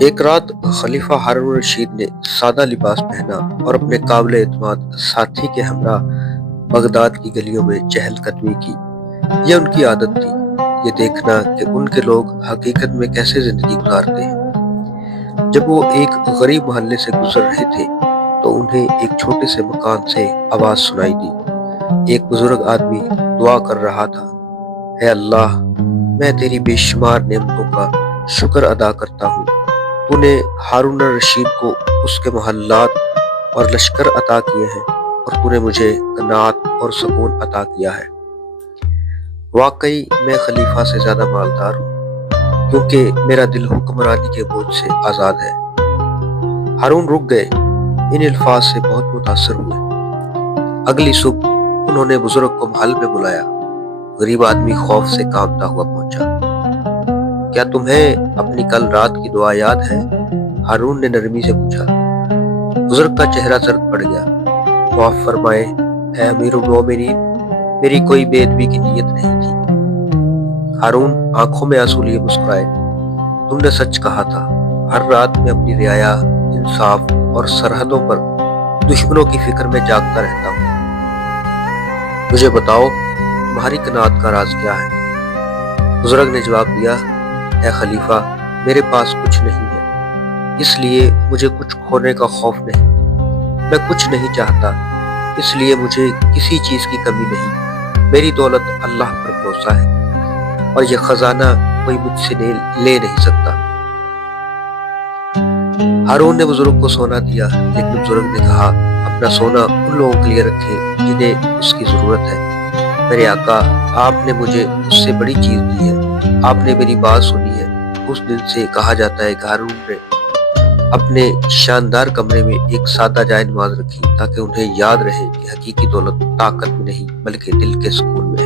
ایک رات خلیفہ ہارون رشید نے سادہ لباس پہنا اور اپنے قابل اعتماد ساتھی کے ہمراہ بغداد کی گلیوں میں چہل قدمی کی۔ یہ ان کی عادت تھی، یہ دیکھنا کہ ان کے لوگ حقیقت میں کیسے زندگی گزارتے ہیں۔ جب وہ ایک غریب محلے سے گزر رہے تھے تو انہیں ایک چھوٹے سے مکان سے آواز سنائی دی۔ ایک بزرگ آدمی دعا کر رہا تھا، اے اللہ، میں تیری بے شمار نعمتوں کا شکر ادا کرتا ہوں۔ تو نے ہارون رشید کو اس کے محلات اور لشکر عطا کیے ہیں اور تو نے مجھے قناعت اور سکون عطا کیا ہے۔ واقعی میں خلیفہ سے زیادہ مالدار ہوں کیونکہ میرا دل حکمرانی کے بوجھ سے آزاد ہے۔ ہارون رک گئے، ان الفاظ سے بہت متاثر ہوئے۔ اگلی صبح انہوں نے بزرگ کو محل میں بلایا۔ غریب آدمی خوف سے کانپتا ہوا پہنچا۔ کیا تمہیں اپنی کل رات کی دعا یاد ہے؟ ہارون نے نرمی سے پوچھا۔ بزرگ کا چہرہ زرد پڑ گیا۔ معاف فرمائے اے امیر المومنین، میری کوئی بے ادبی کی نیت نہیں تھی۔ ہارون آنکھوں میں آنسو لیے مسکرائے، تم نے سچ کہا تھا۔ ہر رات میں اپنی رعایا، انصاف اور سرحدوں پر دشمنوں کی فکر میں جاگتا رہتا ہوں۔ مجھے بتاؤ، تمہاری قناعت کا راز کیا ہے؟ بزرگ نے جواب دیا، اے خلیفہ، میرے پاس کچھ نہیں ہے، اس لیے مجھے کچھ کھونے کا خوف نہیں۔ میں کچھ نہیں چاہتا، اس لیے مجھے کسی چیز کی کمی نہیں۔ میری دولت اللہ پر بھروسہ ہے اور یہ خزانہ کوئی مجھ سے لے نہیں سکتا۔ ہارون نے بزرگ کو سونا دیا، لیکن بزرگ نے کہا، اپنا سونا ان لوگوں کے لیے رکھے جنہیں اس کی ضرورت ہے۔ میرے آقا، آپ نے مجھے اس سے بڑی چیز دی ہے، آپ نے میری بات سنی ہے۔ اس دن سے کہا جاتا ہے کہ ہارون نے اپنے شاندار کمرے میں ایک سادہ جائے نماز رکھی تاکہ انہیں یاد رہے کہ حقیقی دولت طاقت میں نہیں بلکہ دل کے سکون میں ہے۔